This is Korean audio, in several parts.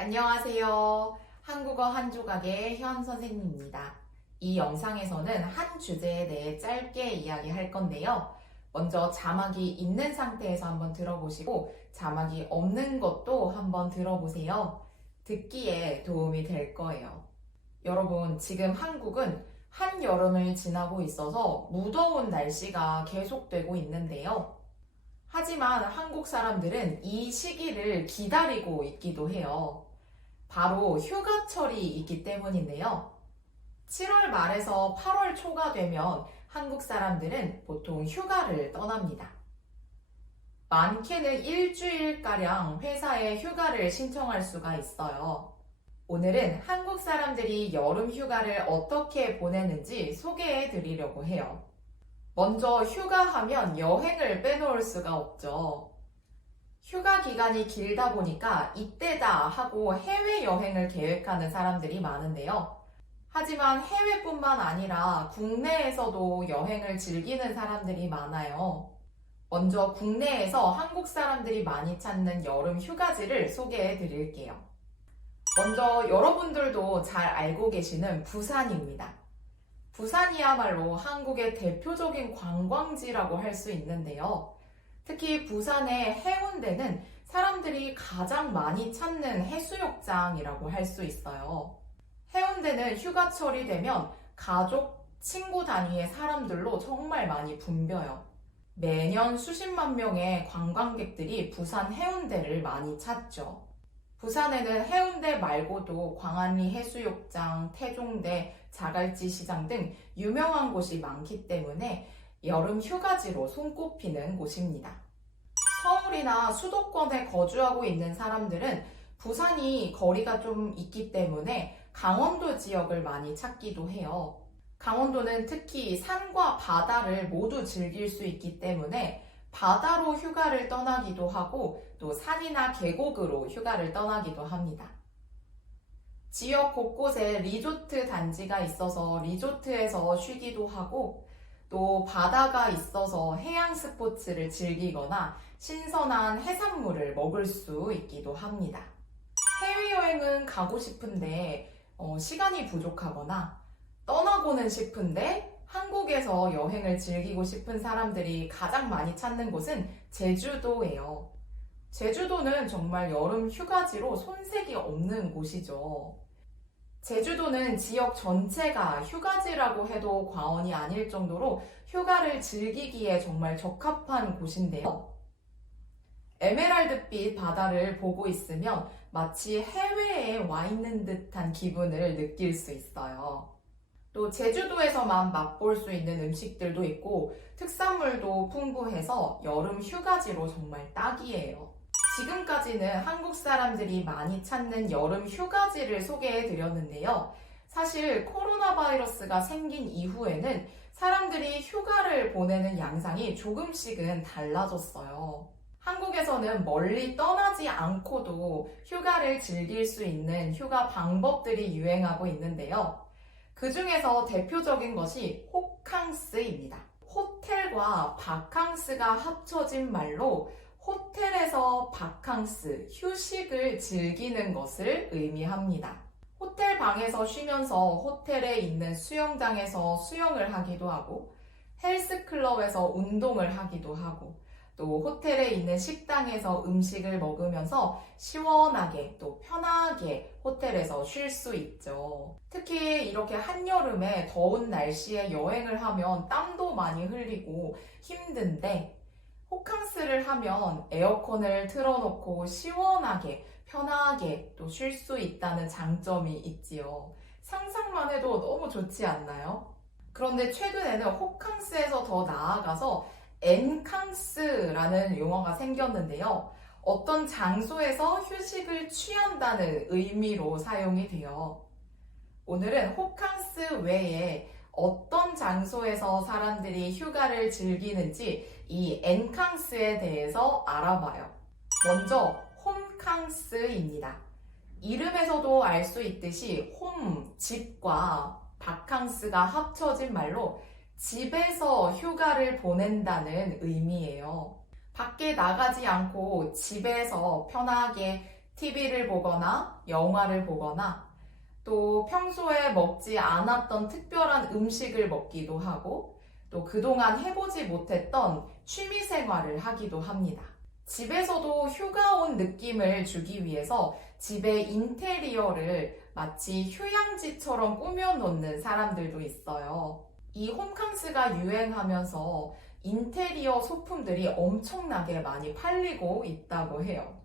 안녕하세요. 한국어 한 조각의 현 선생님입니다. 이 영상에서는 한 주제에 대해 짧게 이야기할 건데요. 먼저 자막이 있는 상태에서 한번 들어보시고 자막이 없는 것도 한번 들어보세요. 듣기에 도움이 될 거예요. 여러분, 지금 한국은 한여름을 지나고 있어서 무더운 날씨가 계속되고 있는데요. 하지만 한국 사람들은 이 시기를 기다리고 있기도 해요. 바로 휴가철이 있기 때문인데요. 7월 말에서 8월 초가 되면 한국 사람들은 보통 휴가를 떠납니다. 많게는 일주일가량 회사에 휴가를 신청할 수가 있어요. 오늘은 한국 사람들이 여름 휴가를 어떻게 보내는지 소개해 드리려고 해요. 먼저 휴가하면 여행을 빼놓을 수가 없죠. 휴가 기간이 길다 보니까 이때다 하고 해외여행을 계획하는 사람들이 많은데요. 하지만 해외뿐만 아니라 국내에서도 여행을 즐기는 사람들이 많아요. 먼저 국내에서 한국 사람들이 많이 찾는 여름 휴가지를 소개해 드릴게요. 먼저 여러분들도 잘 알고 계시는 부산입니다. 부산이야말로 한국의 대표적인 관광지라고 할 수 있는데요. 특히 부산의 해운대는 사람들이 가장 많이 찾는 해수욕장이라고 할 수 있어요. 해운대는 휴가철이 되면 가족, 친구 단위의 사람들로 정말 많이 붐벼요. 매년 수십만 명의 관광객들이 부산 해운대를 많이 찾죠. 부산에는 해운대 말고도 광안리 해수욕장, 태종대, 자갈치 시장 등 유명한 곳이 많기 때문에 여름 휴가지로 손꼽히는 곳입니다. 서울이나 수도권에 거주하고 있는 사람들은 부산이 거리가 좀 있기 때문에 강원도 지역을 많이 찾기도 해요. 강원도는 특히 산과 바다를 모두 즐길 수 있기 때문에 바다로 휴가를 떠나기도 하고 또 산이나 계곡으로 휴가를 떠나기도 합니다. 지역 곳곳에 리조트 단지가 있어서 리조트에서 쉬기도 하고 또 바다가 있어서 해양 스포츠를 즐기거나 신선한 해산물을 먹을 수 있기도 합니다. 해외여행은 가고 싶은데 시간이 부족하거나 떠나고는 싶은데 한국에서 여행을 즐기고 싶은 사람들이 가장 많이 찾는 곳은 제주도예요. 제주도는 정말 여름 휴가지로 손색이 없는 곳이죠. 제주도는 지역 전체가 휴가지라고 해도 과언이 아닐 정도로 휴가를 즐기기에 정말 적합한 곳인데요. 에메랄드빛 바다를 보고 있으면 마치 해외에 와 있는 듯한 기분을 느낄 수 있어요. 또 제주도에서만 맛볼 수 있는 음식들도 있고 특산물도 풍부해서 여름 휴가지로 정말 딱이에요. 지금까지는 한국 사람들이 많이 찾는 여름 휴가지를 소개해 드렸는데요. 사실 코로나 바이러스가 생긴 이후에는 사람들이 휴가를 보내는 양상이 조금씩은 달라졌어요. 한국에서는 멀리 떠나지 않고도 휴가를 즐길 수 있는 휴가 방법들이 유행하고 있는데요. 그 중에서 대표적인 것이 호캉스입니다. 호텔과 바캉스가 합쳐진 말로 호텔에서 바캉스, 휴식을 즐기는 것을 의미합니다. 호텔 방에서 쉬면서 호텔에 있는 수영장에서 수영을 하기도 하고 헬스클럽에서 운동을 하기도 하고 또 호텔에 있는 식당에서 음식을 먹으면서 시원하게 또 편하게 호텔에서 쉴 수 있죠. 특히 이렇게 한여름에 더운 날씨에 여행을 하면 땀도 많이 흘리고 힘든데 호캉스를 하면 에어컨을 틀어놓고 시원하게 편하게 또 쉴 수 있다는 장점이 있지요. 상상만 해도 너무 좋지 않나요? 그런데 최근에는 호캉스에서 더 나아가서 엔캉스라는 용어가 생겼는데요. 어떤 장소에서 휴식을 취한다는 의미로 사용이 돼요. 오늘은 호캉스 외에 어떤 장소에서 사람들이 휴가를 즐기는지 이 엔캉스에 대해서 알아봐요. 먼저 홈캉스입니다. 이름에서도 알 수 있듯이 홈, 집과 바캉스가 합쳐진 말로 집에서 휴가를 보낸다는 의미예요. 밖에 나가지 않고 집에서 편하게 TV를 보거나 영화를 보거나 또 평소에 먹지 않았던 특별한 음식을 먹기도 하고 또 그동안 해보지 못했던 취미 생활을 하기도 합니다. 집에서도 휴가 온 느낌을 주기 위해서 집의 인테리어를 마치 휴양지처럼 꾸며놓는 사람들도 있어요. 이 홈캉스가 유행하면서 인테리어 소품들이 엄청나게 많이 팔리고 있다고 해요.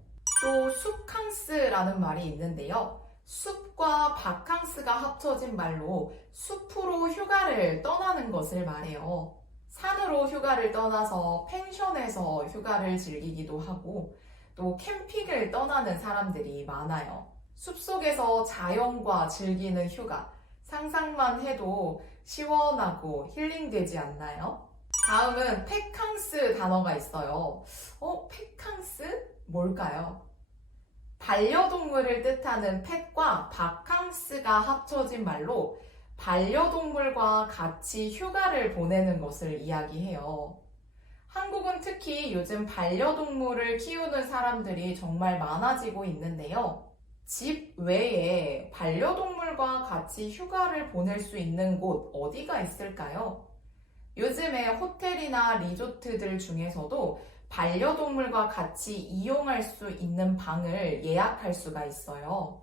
또 숲캉스라는 말이 있는데요. 숲과 바캉스가 합쳐진 말로 숲으로 휴가를 떠나는 것을 말해요. 산으로 휴가를 떠나서 펜션에서 휴가를 즐기기도 하고 또 캠핑을 떠나는 사람들이 많아요. 숲속에서 자연과 즐기는 휴가, 상상만 해도 시원하고 힐링되지 않나요? 다음은 페캉스 단어가 있어요. 페캉스? 뭘까요? 반려동물을 뜻하는 펫과 바캉스가 합쳐진 말로 반려동물과 같이 휴가를 보내는 것을 이야기해요. 한국은 특히 요즘 반려동물을 키우는 사람들이 정말 많아지고 있는데요. 집 외에 반려동물과 같이 휴가를 보낼 수 있는 곳 어디가 있을까요? 요즘에 호텔이나 리조트들 중에서도 반려동물과 같이 이용할 수 있는 방을 예약할 수가 있어요.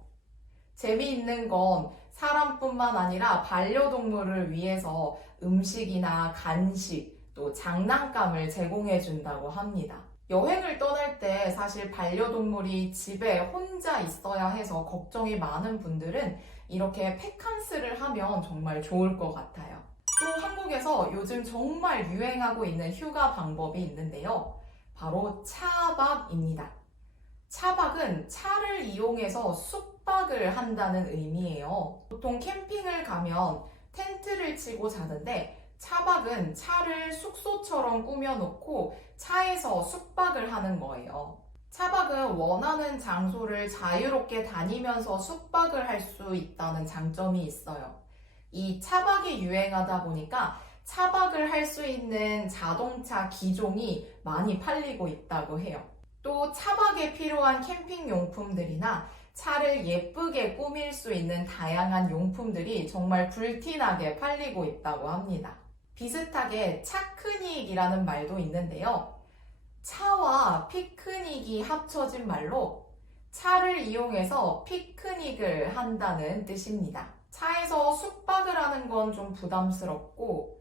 재미있는 건 사람뿐만 아니라 반려동물을 위해서 음식이나 간식, 또 장난감을 제공해 준다고 합니다. 여행을 떠날 때 사실 반려동물이 집에 혼자 있어야 해서 걱정이 많은 분들은 이렇게 페캉스를 하면 정말 좋을 것 같아요. 또 한국에서 요즘 정말 유행하고 있는 휴가 방법이 있는데요. 바로 차박입니다. 차박은 차를 이용해서 숙박을 한다는 의미예요. 보통 캠핑을 가면 텐트를 치고 자는데 차박은 차를 숙소처럼 꾸며놓고 차에서 숙박을 하는 거예요. 차박은 원하는 장소를 자유롭게 다니면서 숙박을 할 수 있다는 장점이 있어요. 이 차박이 유행하다 보니까 차박을 할 수 있는 자동차 기종이 많이 팔리고 있다고 해요. 또 차박에 필요한 캠핑 용품들이나 차를 예쁘게 꾸밀 수 있는 다양한 용품들이 정말 불티나게 팔리고 있다고 합니다. 비슷하게 차크닉이라는 말도 있는데요. 차와 피크닉이 합쳐진 말로 차를 이용해서 피크닉을 한다는 뜻입니다. 차에서 숙박을 하는 건 좀 부담스럽고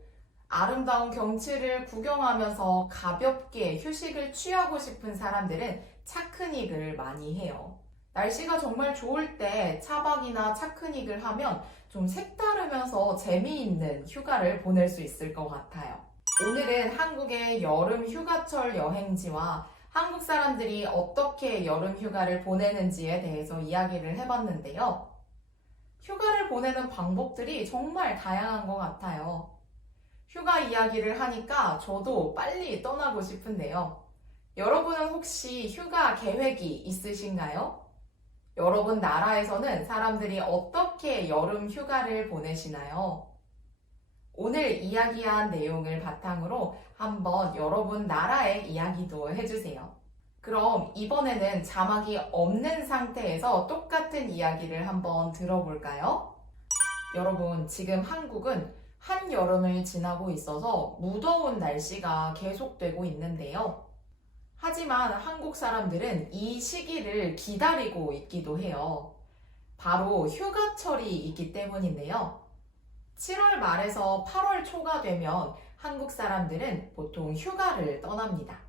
아름다운 경치를 구경하면서 가볍게 휴식을 취하고 싶은 사람들은 차크닉을 많이 해요. 날씨가 정말 좋을 때 차박이나 차크닉을 하면 좀 색다르면서 재미있는 휴가를 보낼 수 있을 것 같아요. 오늘은 한국의 여름 휴가철 여행지와 한국 사람들이 어떻게 여름 휴가를 보내는지에 대해서 이야기를 해봤는데요. 휴가를 보내는 방법들이 정말 다양한 것 같아요. 휴가 이야기를 하니까 저도 빨리 떠나고 싶은데요. 여러분은 혹시 휴가 계획이 있으신가요? 여러분 나라에서는 사람들이 어떻게 여름 휴가를 보내시나요? 오늘 이야기한 내용을 바탕으로 한번 여러분 나라의 이야기도 해주세요. 그럼 이번에는 자막이 없는 상태에서 똑같은 이야기를 한번 들어볼까요? 여러분, 지금 한국은 한여름을 지나고 있어서 무더운 날씨가 계속되고 있는데요. 하지만 한국 사람들은 이 시기를 기다리고 있기도 해요. 바로 휴가철이 있기 때문인데요. 7월 말에서 8월 초가 되면 한국 사람들은 보통 휴가를 떠납니다.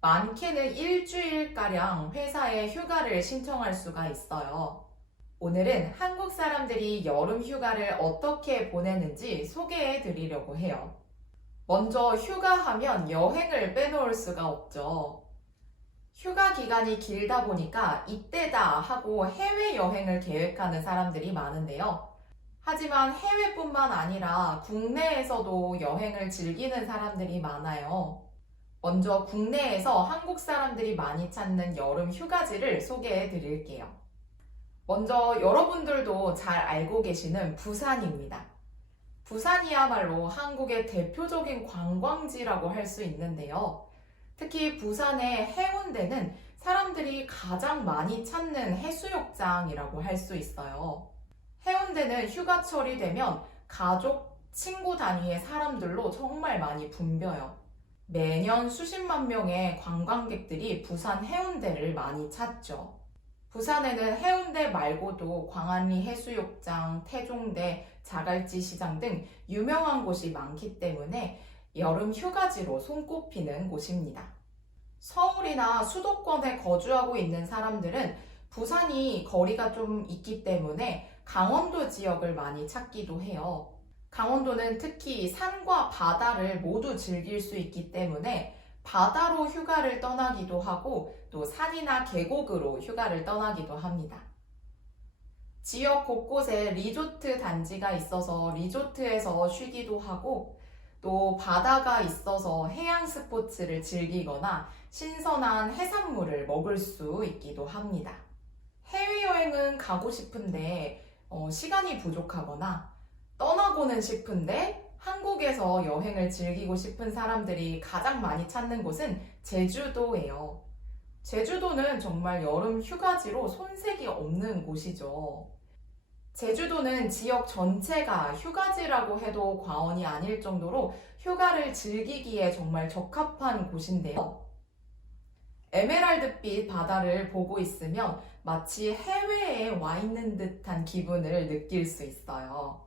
많게는 일주일가량 회사에 휴가를 신청할 수가 있어요. 오늘은 한국 사람들이 여름 휴가를 어떻게 보내는지 소개해 드리려고 해요. 먼저 휴가하면 여행을 빼놓을 수가 없죠. 휴가 기간이 길다 보니까 이때다 하고 해외여행을 계획하는 사람들이 많은데요. 하지만 해외뿐만 아니라 국내에서도 여행을 즐기는 사람들이 많아요. 먼저 국내에서 한국 사람들이 많이 찾는 여름 휴가지를 소개해 드릴게요. 먼저 여러분들도 잘 알고 계시는 부산입니다. 부산이야말로 한국의 대표적인 관광지라고 할 수 있는데요. 특히 부산의 해운대는 사람들이 가장 많이 찾는 해수욕장이라고 할 수 있어요. 해운대는 휴가철이 되면 가족, 친구 단위의 사람들로 정말 많이 붐벼요. 매년 수십만 명의 관광객들이 부산 해운대를 많이 찾죠. 부산에는 해운대 말고도 광안리 해수욕장, 태종대, 자갈치 시장 등 유명한 곳이 많기 때문에 여름 휴가지로 손꼽히는 곳입니다. 서울이나 수도권에 거주하고 있는 사람들은 부산이 거리가 좀 있기 때문에 강원도 지역을 많이 찾기도 해요. 강원도는 특히 산과 바다를 모두 즐길 수 있기 때문에 바다로 휴가를 떠나기도 하고 또 산이나 계곡으로 휴가를 떠나기도 합니다. 지역 곳곳에 리조트 단지가 있어서 리조트에서 쉬기도 하고 또 바다가 있어서 해양 스포츠를 즐기거나 신선한 해산물을 먹을 수 있기도 합니다. 해외여행은 가고 싶은데 시간이 부족하거나 떠나고는 싶은데 한국에서 여행을 즐기고 싶은 사람들이 가장 많이 찾는 곳은 제주도예요. 제주도는 정말 여름 휴가지로 손색이 없는 곳이죠. 제주도는 지역 전체가 휴가지라고 해도 과언이 아닐 정도로 휴가를 즐기기에 정말 적합한 곳인데요. 에메랄드빛 바다를 보고 있으면 마치 해외에 와 있는 듯한 기분을 느낄 수 있어요.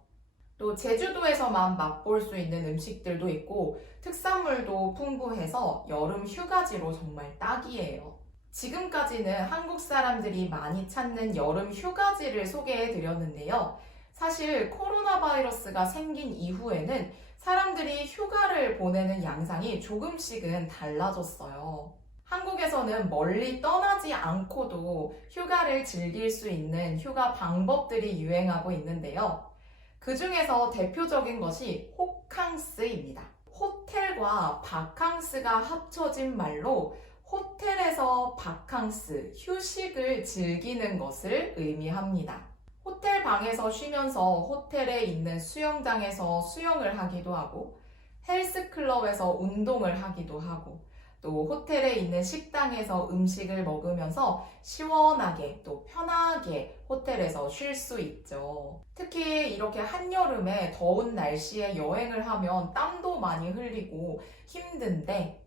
또 제주도에서만 맛볼 수 있는 음식들도 있고 특산물도 풍부해서 여름 휴가지로 정말 딱이에요. 지금까지는 한국 사람들이 많이 찾는 여름 휴가지를 소개해 드렸는데요. 사실 코로나 바이러스가 생긴 이후에는 사람들이 휴가를 보내는 양상이 조금씩은 달라졌어요. 한국에서는 멀리 떠나지 않고도 휴가를 즐길 수 있는 휴가 방법들이 유행하고 있는데요. 그 중에서 대표적인 것이 호캉스입니다. 호텔과 바캉스가 합쳐진 말로 호텔에서 바캉스, 휴식을 즐기는 것을 의미합니다. 호텔 방에서 쉬면서 호텔에 있는 수영장에서 수영을 하기도 하고 헬스클럽에서 운동을 하기도 하고 또 호텔에 있는 식당에서 음식을 먹으면서 시원하게 또 편하게 호텔에서 쉴 수 있죠. 특히 이렇게 한여름에 더운 날씨에 여행을 하면 땀도 많이 흘리고 힘든데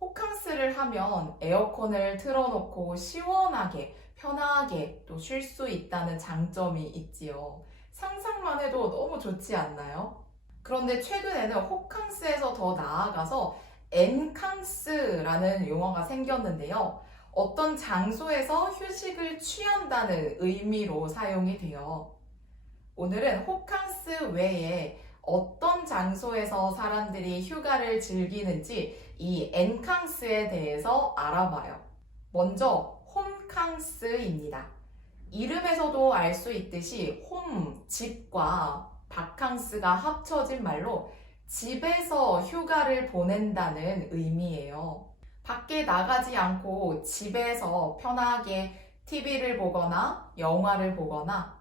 호캉스를 하면 에어컨을 틀어놓고 시원하게 편하게 또 쉴 수 있다는 장점이 있지요. 상상만 해도 너무 좋지 않나요? 그런데 최근에는 호캉스에서 더 나아가서 엔캉스라는 용어가 생겼는데요. 어떤 장소에서 휴식을 취한다는 의미로 사용이 돼요. 오늘은 호캉스 외에 어떤 장소에서 사람들이 휴가를 즐기는지 이 엔캉스에 대해서 알아봐요. 먼저 홈캉스입니다. 이름에서도 알 수 있듯이 홈, 집과 바캉스가 합쳐진 말로 집에서 휴가를 보낸다는 의미예요. 밖에 나가지 않고 집에서 편하게 TV를 보거나 영화를 보거나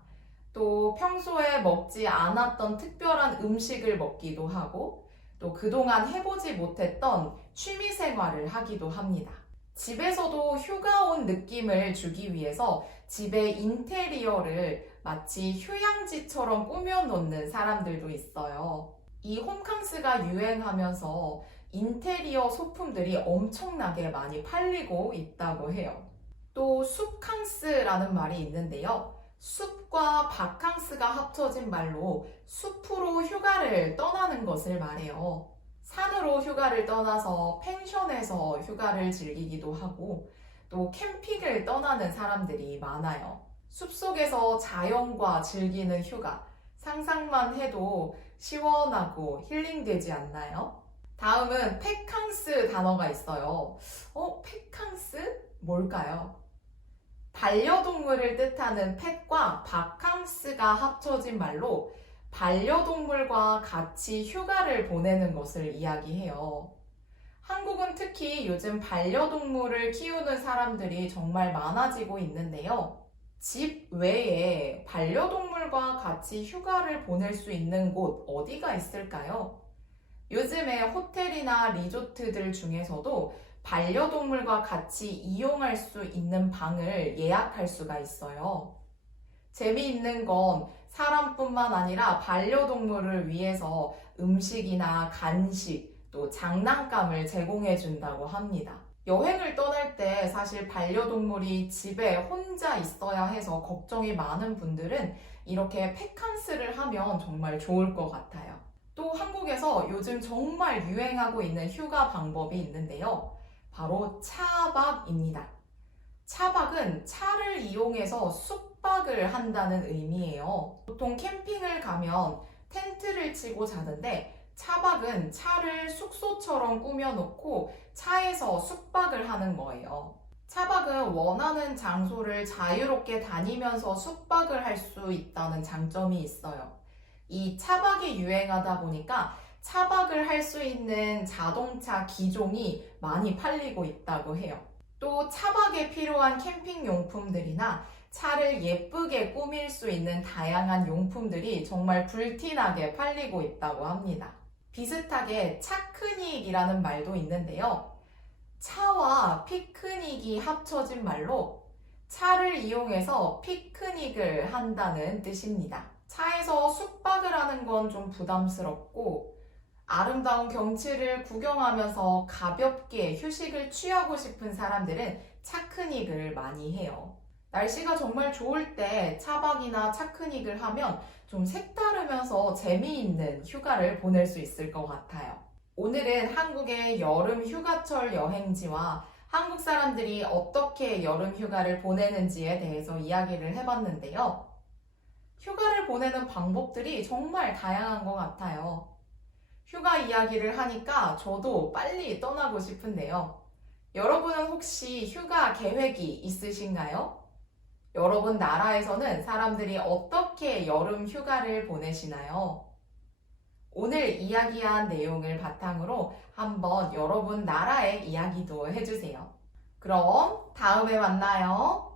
또 평소에 먹지 않았던 특별한 음식을 먹기도 하고 또 그동안 해보지 못했던 취미 생활을 하기도 합니다. 집에서도 휴가 온 느낌을 주기 위해서 집의 인테리어를 마치 휴양지처럼 꾸며놓는 사람들도 있어요. 이 홈캉스가 유행하면서 인테리어 소품들이 엄청나게 많이 팔리고 있다고 해요. 또 숲캉스라는 말이 있는데요. 숲과 바캉스가 합쳐진 말로 숲으로 휴가를 떠나는 것을 말해요. 산으로 휴가를 떠나서 펜션에서 휴가를 즐기기도 하고 또 캠핑을 떠나는 사람들이 많아요. 숲속에서 자연과 즐기는 휴가, 상상만 해도 시원하고 힐링되지 않나요? 다음은 페캉스 단어가 있어요. 페캉스? 뭘까요? 반려동물을 뜻하는 펫과 바캉스가 합쳐진 말로 반려동물과 같이 휴가를 보내는 것을 이야기해요. 한국은 특히 요즘 반려동물을 키우는 사람들이 정말 많아지고 있는데요. 집 외에 반려동물과 같이 휴가를 보낼 수 있는 곳 어디가 있을까요? 요즘에 호텔이나 리조트들 중에서도 반려동물과 같이 이용할 수 있는 방을 예약할 수가 있어요. 재미있는 건 사람뿐만 아니라 반려동물을 위해서 음식이나 간식, 또 장난감을 제공해 준다고 합니다. 여행을 떠날 때 사실 반려동물이 집에 혼자 있어야 해서 걱정이 많은 분들은 이렇게 페캉스를 하면 정말 좋을 것 같아요. 또 한국에서 요즘 정말 유행하고 있는 휴가 방법이 있는데요. 바로 차박입니다. 차박은 차를 이용해서 숙박을 한다는 의미예요. 보통 캠핑을 가면 텐트를 치고 자는데 차박은 차를 숙소처럼 꾸며놓고 차에서 숙박을 하는 거예요. 차박은 원하는 장소를 자유롭게 다니면서 숙박을 할 수 있다는 장점이 있어요. 이 차박이 유행하다 보니까 차박을 할 수 있는 자동차 기종이 많이 팔리고 있다고 해요. 또 차박에 필요한 캠핑 용품들이나 차를 예쁘게 꾸밀 수 있는 다양한 용품들이 정말 불티나게 팔리고 있다고 합니다. 비슷하게 차크닉이라는 말도 있는데요. 차와 피크닉이 합쳐진 말로 차를 이용해서 피크닉을 한다는 뜻입니다. 차에서 숙박을 하는 건 좀 부담스럽고 아름다운 경치를 구경하면서 가볍게 휴식을 취하고 싶은 사람들은 차크닉을 많이 해요. 날씨가 정말 좋을 때 차박이나 차크닉을 하면 좀 색다르면서 재미있는 휴가를 보낼 수 있을 것 같아요. 오늘은 한국의 여름 휴가철 여행지와 한국 사람들이 어떻게 여름 휴가를 보내는지에 대해서 이야기를 해봤는데요. 휴가를 보내는 방법들이 정말 다양한 것 같아요. 휴가 이야기를 하니까 저도 빨리 떠나고 싶은데요. 여러분은 혹시 휴가 계획이 있으신가요? 여러분 나라에서는 사람들이 어떻게 여름 휴가를 보내시나요? 오늘 이야기한 내용을 바탕으로 한번 여러분 나라의 이야기도 해주세요. 그럼 다음에 만나요.